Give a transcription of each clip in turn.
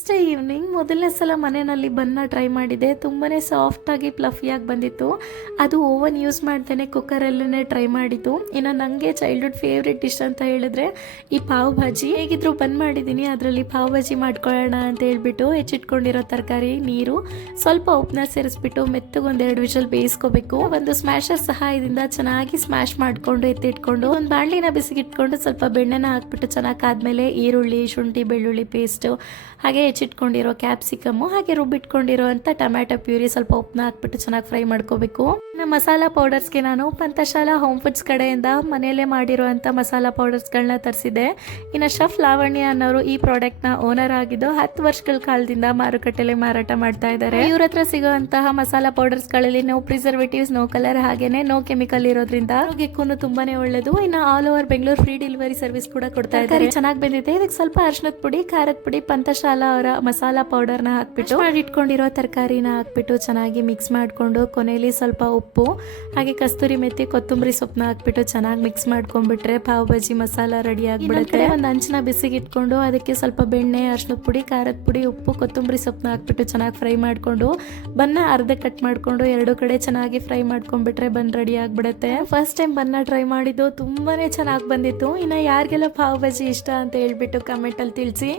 ಅಷ್ಟೇ ಈವ್ನಿಂಗ್ ಮೊದಲನೇ ಸಲ ಮನೆಯಲ್ಲಿ ಬನ್ನ ಟ್ರೈ ಮಾಡಿದೆ. ತುಂಬಾ ಸಾಫ್ಟಾಗಿ ಪ್ಲಫಿಯಾಗಿ ಬಂದಿತ್ತು. ಅದು ಓವನ್ ಯೂಸ್ ಮಾಡ್ತೇನೆ ಕುಕ್ಕರಲ್ಲೇ ಟ್ರೈ ಮಾಡಿದ್ದು. ಇನ್ನು ನನಗೆ ಚೈಲ್ಡ್ಹುಡ್ ಫೇವ್ರೆಟ್ ಡಿಶ್ ಅಂತ ಹೇಳಿದ್ರೆ ಈ ಪಾವ್ ಭಾಜಿ. ಹೇಗಿದ್ರು ಬಂದ್ ಮಾಡಿದ್ದೀನಿ, ಅದರಲ್ಲಿ ಪಾವ್ ಭಾಜಿ ಮಾಡ್ಕೊಳ್ಳೋಣ ಅಂತ ಹೇಳ್ಬಿಟ್ಟು ಹೆಚ್ಚಿಟ್ಕೊಂಡಿರೋ ತರಕಾರಿ, ನೀರು, ಸ್ವಲ್ಪ ಉಪ್ಪನ್ನ ಸೇರಿಸ್ಬಿಟ್ಟು ಮೆತ್ತಗೆ ಒಂದೆರಡು ವಿಷಲ್ ಬೇಯಿಸ್ಕೋಬೇಕು. ಒಂದು ಸ್ಮ್ಯಾಶರ್ ಸಹಾಯದಿಂದ ಚೆನ್ನಾಗಿ ಸ್ಮ್ಯಾಶ್ ಮಾಡಿಕೊಂಡು ಎತ್ತಿಟ್ಕೊಂಡು, ಒಂದು ಬಾಣಲಿನ ಬಿಸಿಗಿಟ್ಕೊಂಡು ಸ್ವಲ್ಪ ಬೆಣ್ಣೆನ ಹಾಕ್ಬಿಟ್ಟು ಚೆನ್ನಾಗಿ ಆದಮೇಲೆ ಈರುಳ್ಳಿ, ಶುಂಠಿ, ಬೆಳ್ಳುಳ್ಳಿ ಪೇಸ್ಟು ಹಾಗೆ ಹೆಚ್ಚಿಟ್ಕೊಂಡಿರೋ ಕ್ಯಾಪ್ಸಿಕಮ್ಮು ಹಾಗೆ ರುಬ್ಬಿಟ್ಕೊಂಡಿರೋ ಅಂಥ ಟೊಮ್ಯಾಟೊ ಪ್ಯೂರಿ ಸ್ವಲ್ಪ ಉಪ್ಪನ್ನ ಹಾಕ್ಬಿಟ್ಟು ಚೆನ್ನಾಗಿ ಫ್ರೈ ಮಾಡ್ಕೋಬೇಕು. ಇನ್ನು ಮಸಾಲ ಪೌಡರ್ಸ್ಗೆ ನಾನು ಪಂಥಶಾಲಾ ಹೋಮ್ ಫುಡ್ಸ್ ಕಡೆಯಿಂದ ಮನೆಯಲ್ಲೇ ಮಾಡಿರುವಂಥ ಮಸಾಲ ಪೌಡರ್ಸ್ಗಳನ್ನ ತರಿಸಿದೆ ಇನ್ನು ಶಫ್ ಲಾವಣ್ಯ ಅನ್ನೋರು ಈ ಪ್ರಾಡಕ್ಟ್ನ ಓನರ್ ಆಗಿದ್ದು ಹತ್ತು ವರ್ಷಗಳ ಕಾಲದಿಂದ ಮಾರುಕಟ್ಟೆಯಲ್ಲಿ ಮಾರಾಟ ಮಾಡ್ತಾ ಇದ್ದಾರೆ. ಇವ್ರ ಹತ್ರ ಸಿಗುವಂತಹ ಮಸಾಲ ಪೌಡರ್ಸ್ಗಳಲ್ಲಿ ನೋ ಪ್ರಿಸರ್ವೇಟಿವ್ಸ್ ನೋ ಕಲರ್ ಹಾಗೇನೆ ನೋ ಕೆಮಿಕಲ್ ಇರೋದ್ರಿಂದ ಆರೋಗ್ಯಕ್ಕೂ ತುಂಬಾನೇ ಒಳ್ಳೇದು. ಇನ್ನು all over Bengaluru free delivery service ಕೂಡ ಕೊಡ್ತಾ ಇದ್ದಾರೆ. ಚೆನ್ನಾಗಿ ಬಂದಿದೆ. ಇದಕ್ಕೆ ಸ್ವಲ್ಪ ಅರ್ಶನದ ಪುಡಿ ಖಾರದ ಪುಡಿ ಪಂಥಶಾಲಾ ಅವರ ಮಸಾಲ ಪೌಡರ್ನ ಹಾಕ್ಬಿಟ್ಟು ಮಾಡಿಟ್ಕೊಂಡಿರೋ ತರಕಾರಿನ ಹಾಕ್ಬಿಟ್ಟು ಚೆನ್ನಾಗಿ ಮಿಕ್ಸ್ ಮಾಡಿಕೊಂಡು ಕೊನೆಯಲ್ಲಿ ಸ್ವಲ್ಪ ಉಪ್ಪು ಹಾಗೆ ಕಸ್ತೂರಿ ಮೆತ್ತಿ ಕೊತ್ತಂಬರಿ ಸೊಪ್ಪನ್ನ ಹಾಕ್ಬಿಟ್ಟು ಚೆನ್ನಾಗಿ ಮಿಕ್ಸ್ ಮಾಡ್ಕೊಂಡ್ಬಿಟ್ರೆ ಪಾವ್ ಭಾಜಿ ಮಸಾಲ ರೆಡಿ ಆಗಿಬಿಡುತ್ತೆ. ಒಂದು ಅಂಚನ ಬಿಸಿಗೆ ಇಟ್ಕೊಂಡು ಅದಕ್ಕೆ ಸ್ವಲ್ಪ ಬೆಣ್ಣೆ ಅರ್ಶಿನದ ಪುಡಿ ಖಾರದ ಪುಡಿ ಉಪ್ಪು ಕೊತ್ತಂಬರಿ ಸೊಪ್ಪನ್ನ ಹಾಕ್ಬಿಟ್ಟು ಚೆನ್ನಾಗಿ ಫ್ರೈ ಮಾಡಿಕೊಂಡು ಬನ್ನ ಅರ್ಧ ಕಟ್ ಮಾಡಿಕೊಂಡು ಎರಡು ಕಡೆ ಚೆನ್ನಾಗಿ ಫ್ರೈ ಮಾಡ್ಕೊಂಡ್ಬಿಟ್ರೆ ಬನ್ ರೆಡಿ ಆಗಿಬಿಡುತ್ತೆ. ಫಸ್ಟ್ ಟೈಮ್ ಬನ್ನ ಟ್ರೈ ಮಾಡಿದ್ದು ತುಂಬಾ ಚೆನ್ನಾಗಿ ಬಂದಿತ್ತು. ಇನ್ನು ಯಾರಿಗೆಲ್ಲ ಪಾವ್ ಭಾಜಿ ಇಷ್ಟ ಅಂತ ಹೇಳ್ಬಿಟ್ಟು ಕಮೆಂಟಲ್ಲಿ ತಿಳಿಸಿ.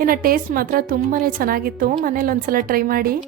ಇನ್ನು ಟೇಸ್ಟ್ ಮಾತ್ರ ತುಂಬಾ ಚೆನ್ನಾಗಿತ್ತು. ಮನೇಲಿ ಒಂದ್ಸಲ ಟ್ರೈ ಮಾಡಿ.